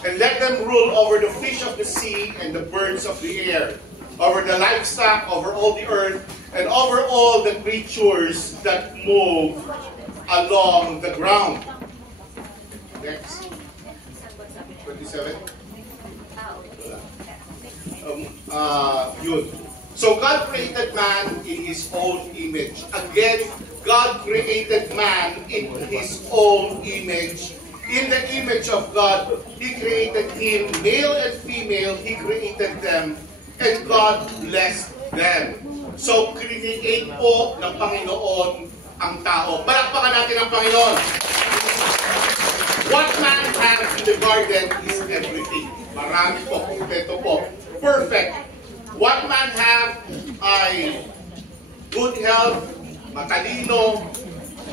And let them rule over the fish of the sea and the birds of the air, over the livestock, over all the earth, and over all the creatures that move along the ground. Next. 27. Yun. So God created man in His own image. Again, God created man in His own image. In the image of God, He created him, male and female, He created them, and God blessed them. So, create po ng Panginoon ang tao. Palakpakan natin ang Panginoon. What man has in the garden is everything. Marami po, kompleto po. Perfect. What man have ay good health, matalino,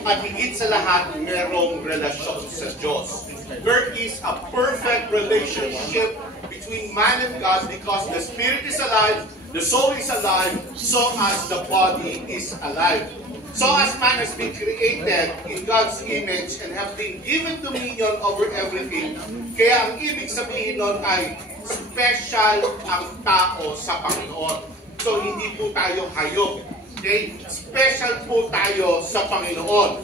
at higit sa lahat, merong relasyon sa Diyos. There is a perfect relationship between man and God because the spirit is alive, the soul is alive, so as the body is alive. So as man has been created in God's image and have been given dominion over everything, kaya ang ibig sabihin nun ay special ang tao sa Panginoon. So hindi po tayo hayop. Okay? Special po tayo sa Panginoon.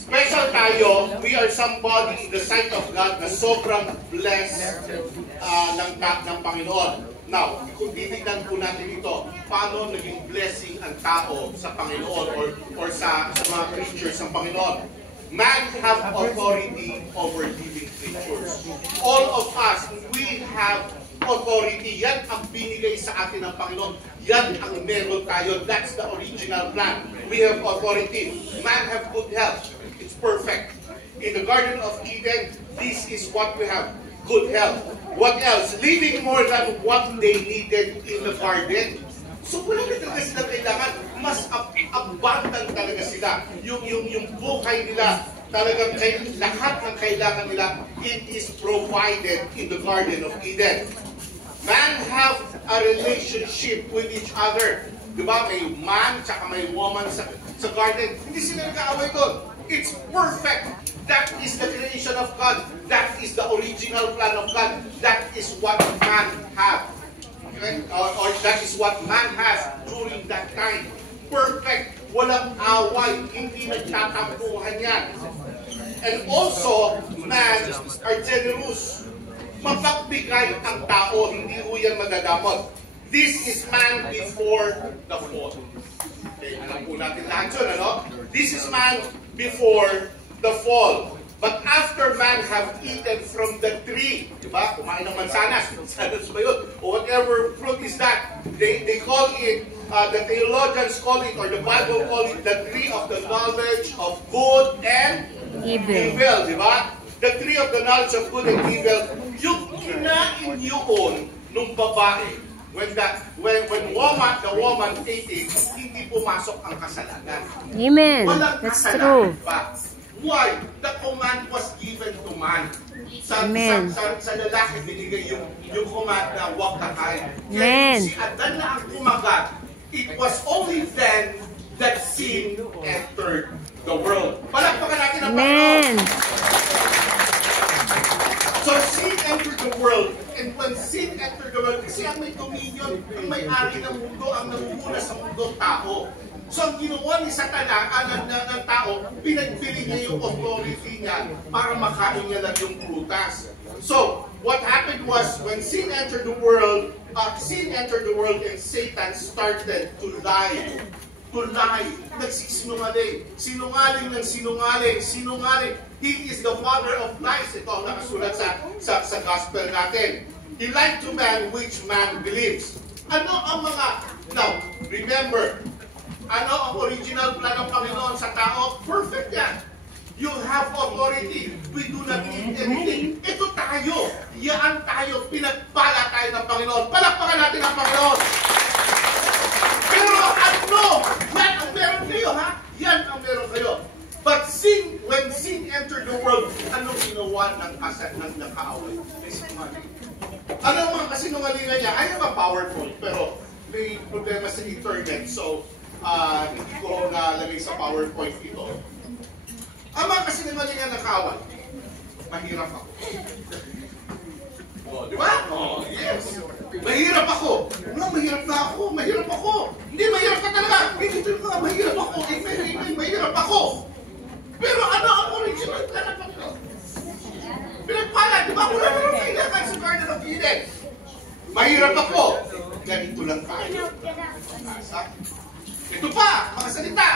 Special tayo, we are somebody in the sight of God na sobrang blessed ng Panginoon. Now, kung titignan po natin ito, paano naging blessing ang tao sa Panginoon or sa mga creatures ng Panginoon? Man have authority over living creatures. All of us, we have authority. Yan ang binigay sa atin ng Panginoon. Yan ang meron tayo. That's the original plan. We have authority. Man have good health. It's perfect. In the Garden of Eden, this is what we have. Good health. What else? Living more than what they needed in the garden. So wala na talaga sila kailangan. Mas abundant talaga sila. Yung buhay nila, talagang lahat ng kailangan nila, it is provided in the Garden of Eden. Man have a relationship with each other. Diba? May man tsaka may woman sa garden. Hindi sila nag-aaway doon. It's perfect. That is the creation of God. That is the original plan of God. That is what man have. Okay? Or that is what man has during that time. Perfect. Walang away. Hindi nagtatampuhan yan. And also, man are generous. Mapagbigay ang tao, hindi ho yan madadamot. This is man before the fall. Okay, alam po natin lahat yun, ano? This is man before the fall. But after man have eaten from the tree, diba? Kumain ng mansanas. Mansanas ba yun? Or whatever fruit is that. They call it, the theologians call it, or the Bible call it, the tree of the knowledge of good and evil, diba? The tree of the knowledge of good and evil, yung kinain yun nung babae. When the woman ate it, hindi pumasok ang kasalanan. Amen. Walang That's kasalanan true. pa. Why? The command was given to man. Sa lalaki binigay yung command na huwag kakain. Kaya si Adan na ang kumagat. It was only then that sin entered the world. Palakpakan natin ang Panginoon. So sin entered the world, and when sin entered the world, kasi ang may dominion, ang may-ari ng mundo, ang namumuna sa mundo, tao. So ang ginawa ni Satanas, ng tao, pinagbili niya yung authority niya para makain niya lang yung prutas. So what happened was, when sin entered the world and Satan started to lie. Nagsisinungaling. Sinungaling ng sinungaling. He is the father of lies. Ito ang nakasulat sa gospel natin. He lied to man which man believes. Ano ang mga... Now, remember, ano ang original plan ng Panginoon sa tao? Perfect yan. You have authority. We do not need anything. Ito tayo. Yan tayo. Pinagpala tayo ng Panginoon. Palakpakan natin ang Panginoon. Pero ano? Yan ang meron kayo, ha? Yan ang meron kayo. But when sin entered the world, anong ginawa ng nakaaway? Ano ang mga kasinungalingan niya? I have a PowerPoint, pero may problema sa internet, so hindi ko nalagay sa PowerPoint ito. Ang mga kasinungalingan ng kaaway, mahirap ako. mahirap na ako, mahirap ako. Hindi, mahirap ka talaga. Hindi talaga, mahirap ako. Amen, amen, mahirap ako. Pero ano ang original plan ng Panginoon? Pinagpala, di ba? Wala naman kailangan sa Garden of Eden. Mahirap ako. Ganito lang tayo. Ito pa, mga salita.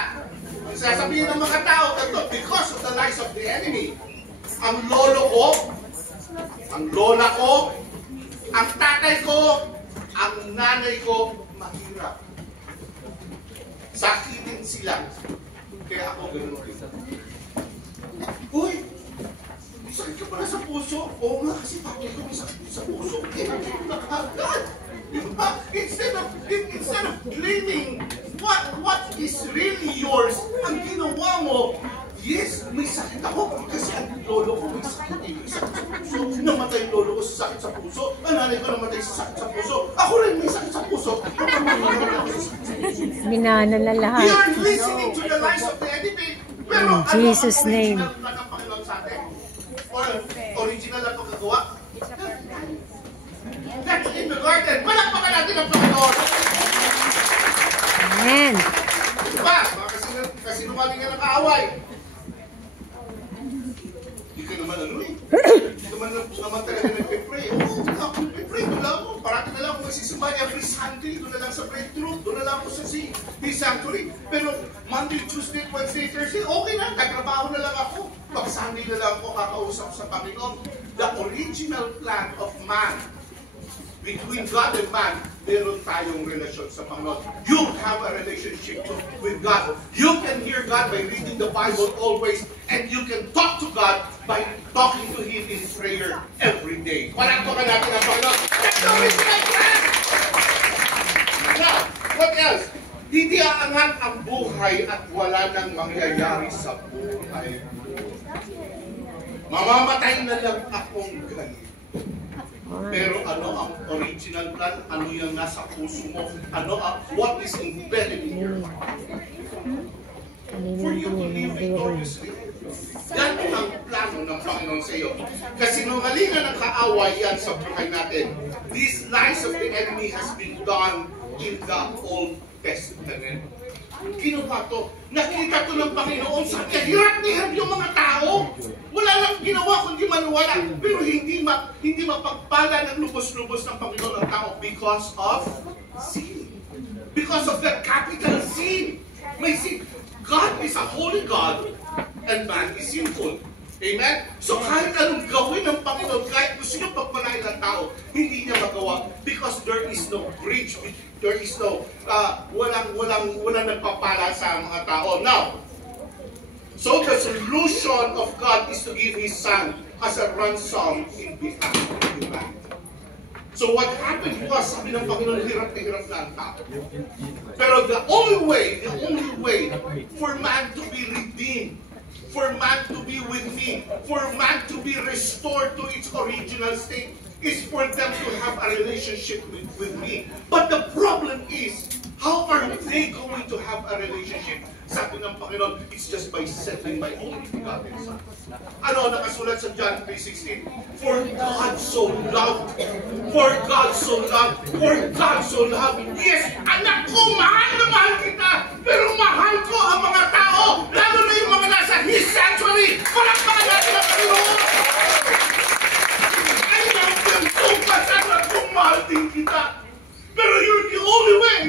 Ang sasabihin ng mga tao, ito, because of the lies of the enemy, ang lolo ko, ang lola ko, ang tatay ko, ang nanay ko, mahirap. Sakitin sila. Kaya ako ganun rin. Uy! Sakit ka pala sa puso. Oo nga, kasi pati ko may sakit sa puso. Eh, hindi ko nakagad. Diba? Instead of claiming what is really yours, ang ginawa mo, yes, may sakit ako kasi ang lolo ko may sakit. May sakit sa puso. Namatay lolo ko sa sakit sa puso. Ang nanay ko namatay sa sakit sa puso. Ako rin may sakit sa puso. Minana na lahat. We are listening to the lies of the enemy. Pero In Jesus' name. Original na pagkagawa. That's in the garden. Palakpakan natin ang Panginoon. Amen. Diba? Kasi numaling nga ng kaaway. Hindi ka naman ano eh. Hindi naman talaga nagpe-pray. Oo, nagpe-pray. Doon lang ako. Parati na lang ako magsisimba every Sunday. Doon na lang sa breakthrough. Doon na lang ako sa sanctuary. Pero Monday, Tuesday, Wednesday, Thursday, okay na. Katrabaho na lang ako. Pag Sunday na lang ako kakausap sa Panginoon. The original plan of man, between God and man, meron tayong relasyon sa Panginoon. You have a relationship with God. You can hear God by reading the Bible always, and you can talk to God by talking to Him in prayer every day. Palakpakan natin ang Panginoon. That's the original plan! Now, what else? Hindi aangat ang buhay at wala nang mangyayari sa buhay. Mamamatay na lang akong ganito. Pero ano ang original plan? Ano yung nasa puso mo? What is embedded in your heart? For you to live victoriously. Yan ang plano ng Panginoon sa iyo. Kasi nungalingan ng kaaway yan sa buhay natin. These lies of the enemy has been done in the Old Testament. Ginawa to. Nakita to ng Panginoon sa kahirap-hirap yung mga tao. Wala lang ginawa kundi manuwala. Pero hindi mapagpala ng lubos-lubos ng Panginoon ang tao because of sin. Because of the capital sin. May sin. God is a holy God and man is sinful. Amen? So kahit anong gawin ng Panginoon, kahit gusto niya pagpalain ng tao, hindi niya magawa because there is no bridge, there is no, walang nagpapala sa mga tao. Now, so the solution of God is to give His Son as a ransom in behalf of humanity. So what happened was, sabi ng Panginoon, hirap na hirap na ang tao. Pero the only way for man to be redeemed, for man to be with me, for man to be restored to its original state, is for them to have a relationship with me. But the problem is, how are they going to have a relationship? Sabi ng Panginoon, it's just by sending my only begotten Son. Ano nakasulat sa John 3:16? For God so loved, yes, anak ko, mahal na mahal kita, pero mahal ko ang mga tao, lalo na yung mga nasa His sanctuary. Palakpakan natin ang Panginoon. I love them so much, anak ko, mahal din kita. Pero you're the only way.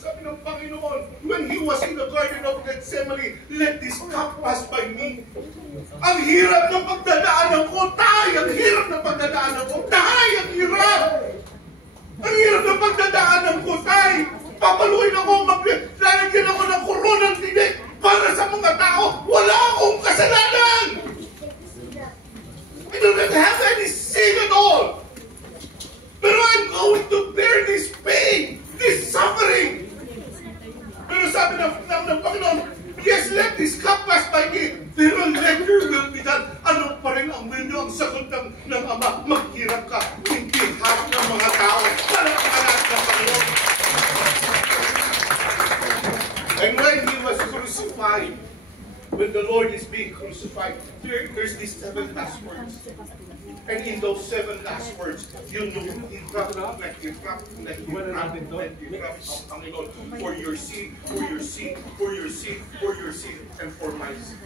Sabi ng Panginoon, when He was in the Garden of Gethsemane, let this cup pass by me. Ang hirap ng pagdadaanan ko, Tay! Ang hirap ng pagdadaanan ko, Tay! Ang hirap! Ang hirap ng pagdadaanan ko, Tay! Papaluin ako, lalagyan ako ng koronang tinik para sa mga tao. Wala akong kasalanan! I don't have any sin at all! Pero I'm going to bear this pain, this suffering. Pero sabi ng Panginoon, yes, let this cup pass by me, pero let your will be done. Ano pa rin ang menu, ang sagot ng Ama? Maghirap ka, in behalf ng mga tao, para makalat ng Panginoon. And when He was crucified, when the Lord is being crucified, there's these 7 last words. And in those 7 last words, you know, He dropped ang Panginoon for your seed, for your seed, for your seed, for your seed, and for my seed.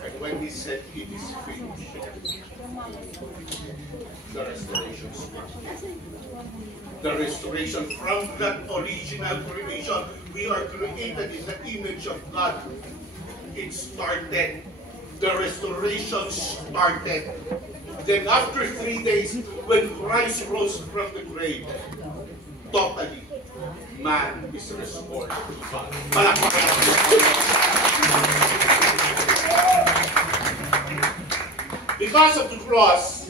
And when He said, "It is finished," the restoration started. The restoration from that original creation. We are created in the image of God. It started. The restoration started. Then after 3 days, when Christ rose from the grave, totally, man is restored to God. Because of the cross,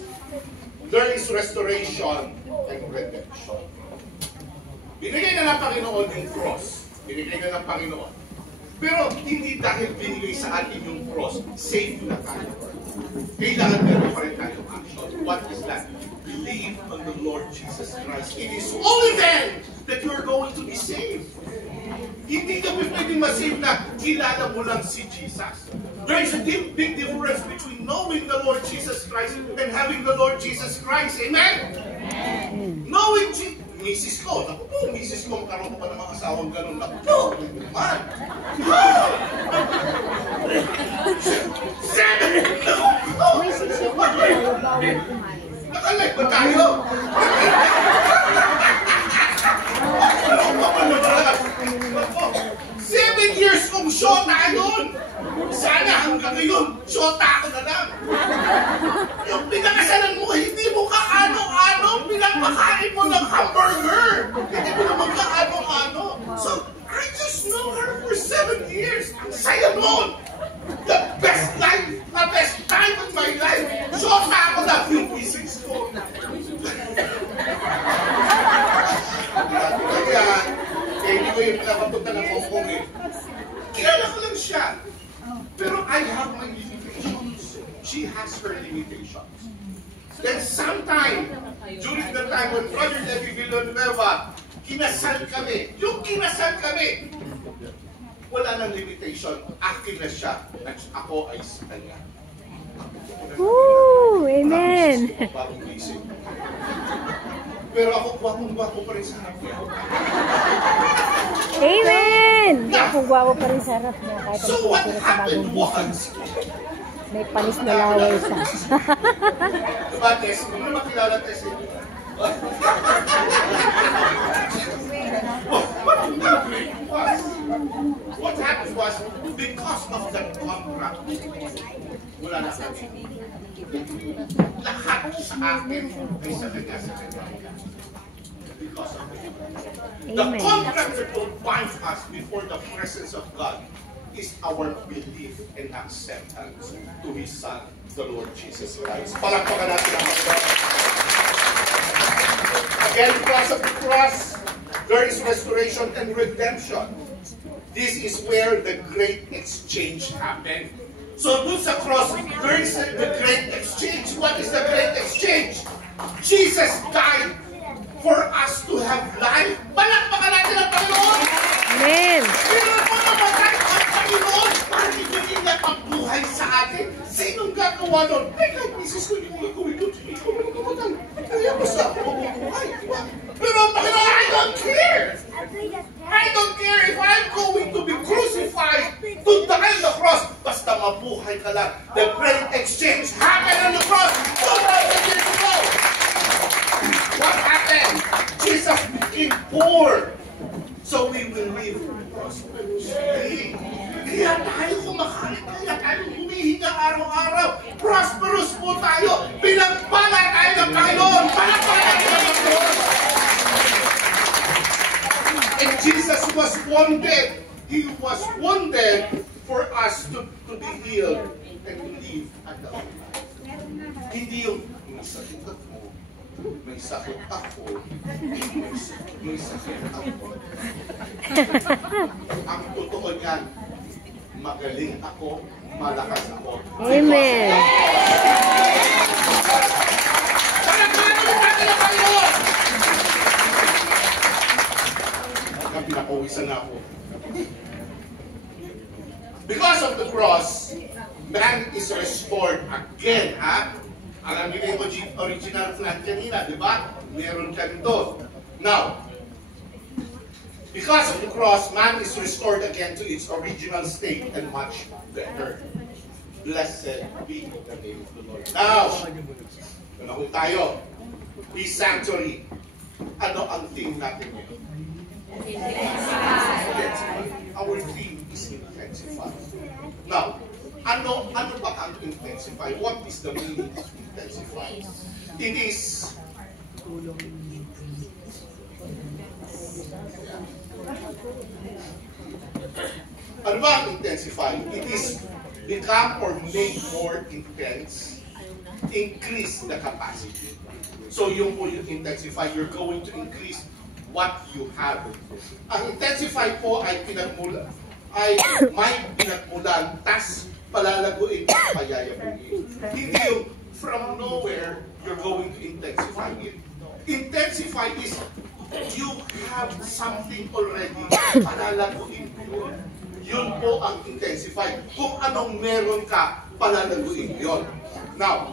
there is restoration and redemption. Binigay na ng Panginoon yung cross. Binigay na ng Panginoon. Pero hindi dahil binigay sa atin yung cross, safe na tayo. Kailangan meron pa rin tayong action. What is that? Believe on the Lord Jesus Christ. It is only then that you are going to be saved. Hindi ka pwedeng masave na kilala mo lang si Jesus. There is a big difference between knowing the Lord Jesus Christ and having the Lord Jesus Christ. Amen? Knowing Jesus. Misis ko, naku po, misis ko, karoon ko pa ng mga asawang ganun na, no, man. Nakalike ba tayo? 7 years kong shota yun. Sana hanggang ngayon, shota ako na lang. Yung pinakasalan mo, hindi mo kaano-ano, pinapakain mo ng hamburger. Hindi mo naman kaano-ano. So, I just know her for 7 years. Saya nun. The best life, the best time of my life. Shota ako na yung physics ko. Kaya, hindi ko yung pinapapunta ng Hong Kong eh. Kilala ko lang siya. Pero I have my limitations. She has her limitations. Then sometime, during the time when Brother Levi Villanueva, kinasal kami. Yung kinasal kami, wala nang limitation. Akin na siya. At ako ay sa kanya. Woo! Amen! Pero ako, gwapong-gwapo pa rin sa harap niya. Amen! Kung gwapo pa rin sa harap niya. Kahit So what happened was, may panis na laway siya. diba, Tess? Kung naman kilala, Tess, what happened was, because of the contract, wala na kami. Lahat sa akin ay sa kanya sa kanya. Because of it. The contract that will bind us before the presence of God is our belief and acceptance to His Son, the Lord Jesus Christ. Palakpakan natin ang Panginoon. Again, because of the cross, there is restoration and redemption. This is where the great exchange happened. So, dun sa cross, there is the great exchange. What is the great exchange? Jesus died for us to have life. Palakpakan natin ang Panginoon! Amen! Pero kung namatay ang Panginoon, para ibigin niya ang buhay sa atin, sinong gagawa nun? Kahit misis ko, hindi mo gagawin doon. Hindi ko magkamatay. Kaya basta ako mabubuhay. Pero ang Panginoon, I don't care! I don't care if I'm going to be crucified to die on the cross. Basta mabuhay ka lang. The great exchange happened on the cross 2,000 years ago. What happened? Jesus became poor. So we will live prosperously. Kaya tayo kumakain, kaya tayo humihinga araw-araw. Prosperous po tayo. Pinagpala tayo ng Panginoon. Palakpakan natin ang Panginoon. And Jesus was wounded. He was wounded for us to be healed and to live at the altar. Hindi yung may sakit ako, may sakit ako, may sakit ako. Ang totoo niyan, magaling ako, malakas ako. Amen! Pinapawisan na ako. Because of Again, ha? Alam niyo yung original plan kanina, di ba? Meron ka dito. Now, because of the cross, man is restored again to its original state and much better. Blessed be the name of the Lord. Now, panahon tayo. His sanctuary. Ano ang theme natin ngayon? Intensify. Our theme is intensify. Now, ano ba ang intensify? What is the meaning of intensify? It is ano ba ang intensify? It is become or make more intense, increase the capacity. So yung po yung intensify, you're going to increase what you have. Ang intensify po ay may pinagmulan, tas palalaguin at payayabuin. Hindi yung from nowhere, you're going to intensify it. Intensify is you have something already, palalaguin yun. Yun po ang intensify. Kung anong meron ka, palalaguin yun. Now,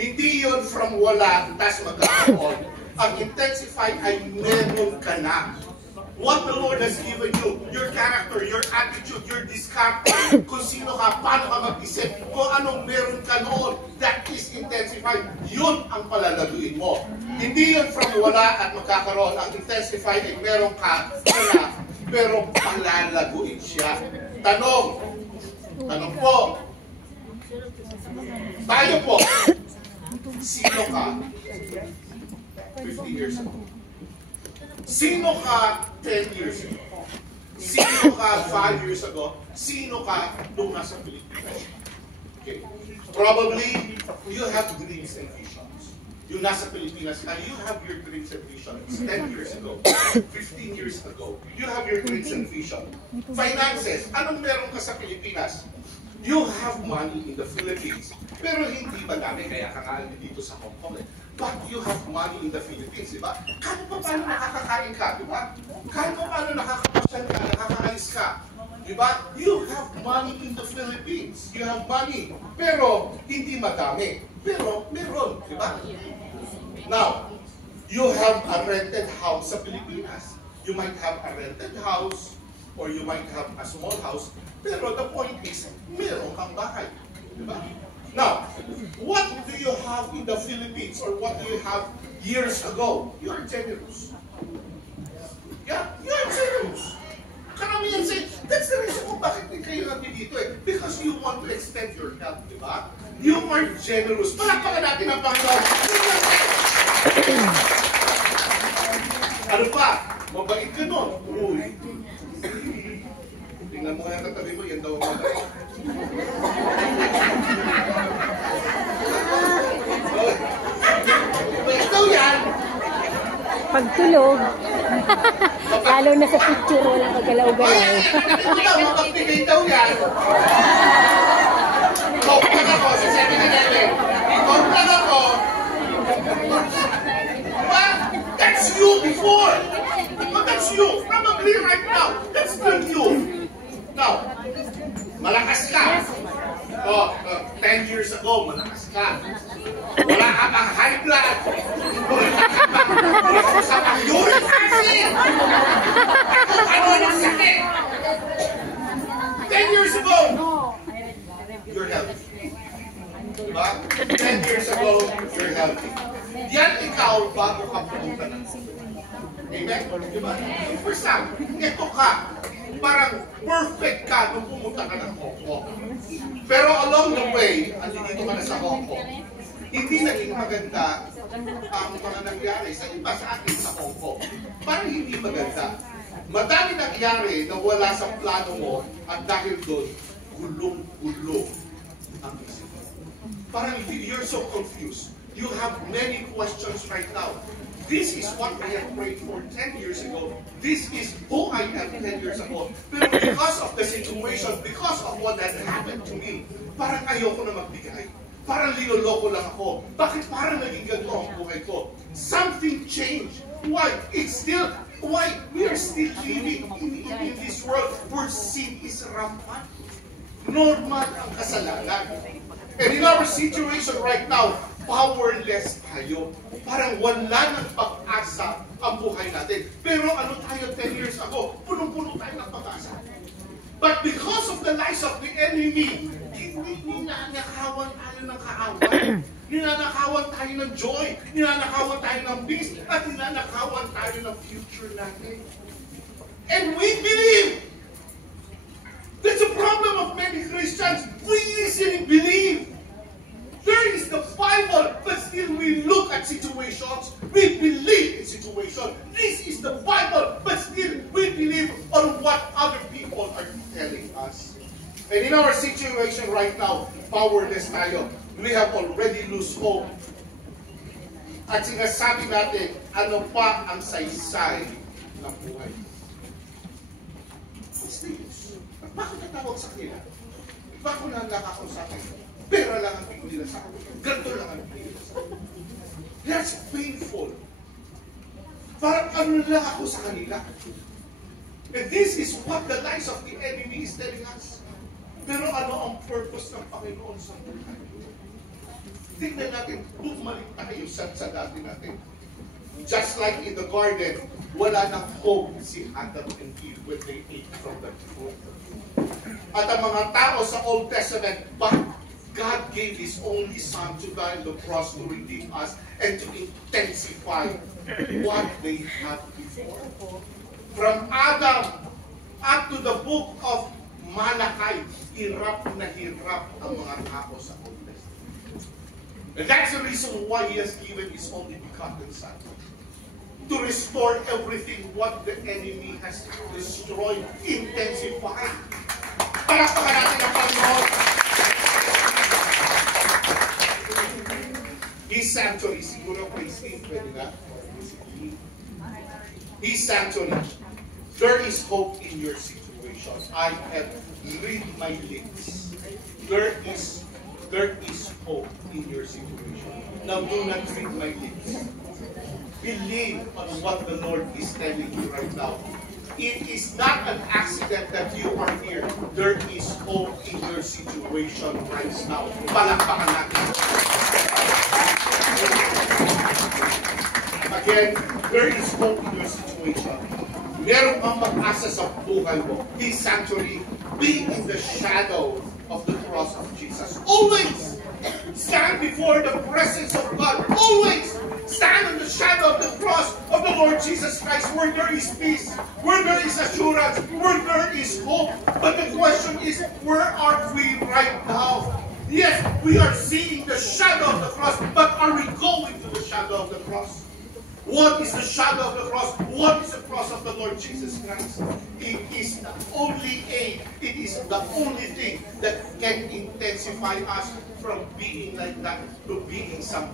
hindi yun from wala, tas magkakaroon. Ang intensify ay meron ka na. What the Lord has given you, your character, your attitude, your discomfort, kung sino ka, paano ka mag-isip, kung anong meron ka noon, that is intensified. Yun ang palalaguin mo. Hindi yun from wala at magkakaroon. Ang intensified ay meron ka na, pero palalaguin siya. Tanong po, tayo po, sino ka 50 years ago? Sino ka 10 years ago? Sino ka 5 years ago? Sino ka nung nasa Pilipinas? Okay. Probably, you have dreams and visions. Yung nasa Pilipinas ka, you have your dreams and visions 10 years ago, 15 years ago. You have your dreams and visions. Finances, anong meron ka sa Pilipinas? You have money in the Philippines, pero hindi madami, kaya kakain dito sa Hong Kong. But you have money in the Philippines, di ba? Kahit pa paano nakakakain ka, di ba? Kahit pa paano nakakapasyal ka, nakakaalis ka, di ba? You have money in the Philippines. You have money, pero hindi madami. Pero meron, di ba? Now, you have a rented house sa Pilipinas. You might have a rented house, or you might have a small house, pero the point is, meron kang bahay. Diba? Now, what do you have in the Philippines or what do you have years ago? You are generous. Yeah, you are generous. Karamihan say, that's the reason kung bakit din kayo nandito eh. Because you want to extend your help, diba? You are generous. Palakpakan natin ang Panginoon. Ano pa? Mabait ka nun. Uy. Tingnan mo kaya katabi mo, yan daw ang mabait. Mabait daw yan. Pagtulog. Lalo na sa picture, walang kagalaw-galaw. Magbigay daw yan. Talk lang ako sa 7-Eleven. Talk lang ako. Diba? That's you before. But that's you. Probably right now. That's still you. Now, malakas ka. 10 years ago, malakas ka. Wala ka pang high blood. Wala ka sa pang uric acid. Ano ang sakit? 10 years ago, you're healthy. Diba? 10 years ago, you're healthy. Yan ikaw bago ka pumunta ng Amen? Diba? For some, ito ka. Parang perfect ka nung pumunta ka ng Hong Kong. Pero along the way, andito ka na sa Hong Kong, hindi naging maganda ang mga nangyari sa iba sa akin sa Hong Kong. Parang hindi maganda. Madami nangyari na wala sa plano mo at dahil doon, gulong-gulong ang isip mo. Parang you're so confused. You have many questions right now. This is what I have prayed for 10 years ago. This is who I am 10 years ago. Pero because of the situation, because of what had happened to me, parang ayoko na magbigay. Parang linuloko lang ako. Bakit parang naging ganito ang buhay ko? Something changed. Why? Why? We are still living in this world where sin is rampant. Normal ang kasalanan. And in our situation right now, powerless tayo. Parang wala ng pag-asa ang buhay natin. Pero ano tayo 10 years ago? Punong-puno tayo ng pag-asa. But because of the lies of the enemy, ninanakawan tayo ng kaaway. Ninanakawan tayo ng joy. Ninanakawan tayo ng peace. At ninanakawan tayo ng future natin. And we believe. That's the problem of many Christians. We easily believe. There is the Bible, but still we look at situations. We believe in situations. This is the Bible, but still we believe on what other people are telling us. And in our situation right now, powerless tayo. We have already lost hope. At sinasabi natin, ano pa ang saysay ng buhay? Bakit natawag sa kanila? Bakit lang ako sa akin? Pera lang ang bigyan nila sa akin. Ganto lang ang bigyan nila sa akin. That's painful. Parang ano lang ako sa kanila. And this is what the lies of the enemy is telling us. Pero ano ang purpose ng Panginoon sa buhay? Tingnan natin, bumalik tayo sa dati natin. Just like in the garden, wala nang hope si Adam and Eve when they ate from the fruit. At ang mga tao sa Old Testament, but God gave His only Son to die on the cross to redeem us and to intensify what they had before. From Adam up to the book of Malachi, hirap na hirap ang mga tao sa Old Testament. And that's the reason why He has given His only begotten Son. To restore everything what the enemy has destroyed, intensify. Palakpakan natin ang Panginoon. His sanctuary, siguro praise Him, pwede na? His sanctuary. There is hope in your situation. I have read my lips. There is hope in your situation. Now do not read my lips. Believe on what the Lord is telling you right now. It is not an accident that you are here. There is hope in your situation right now. Palakpakan natin. Again, there is hope in your situation. Meron kang mag-asa sa buhay mo. His sanctuary, be in the shadow of the cross of Jesus. Always stand before the presence of God. Always stand in the shadow of the cross of the Lord Jesus Christ, where there is peace, where there is assurance, where there is hope. But the question is, where are we right now? Yes, we are seeing the shadow of the cross, but are we going to the shadow of the cross? What is the shadow of the cross? What is the cross of the Lord Jesus Christ? It is the only aid. It is the only thing that can intensify us from being like that to being something.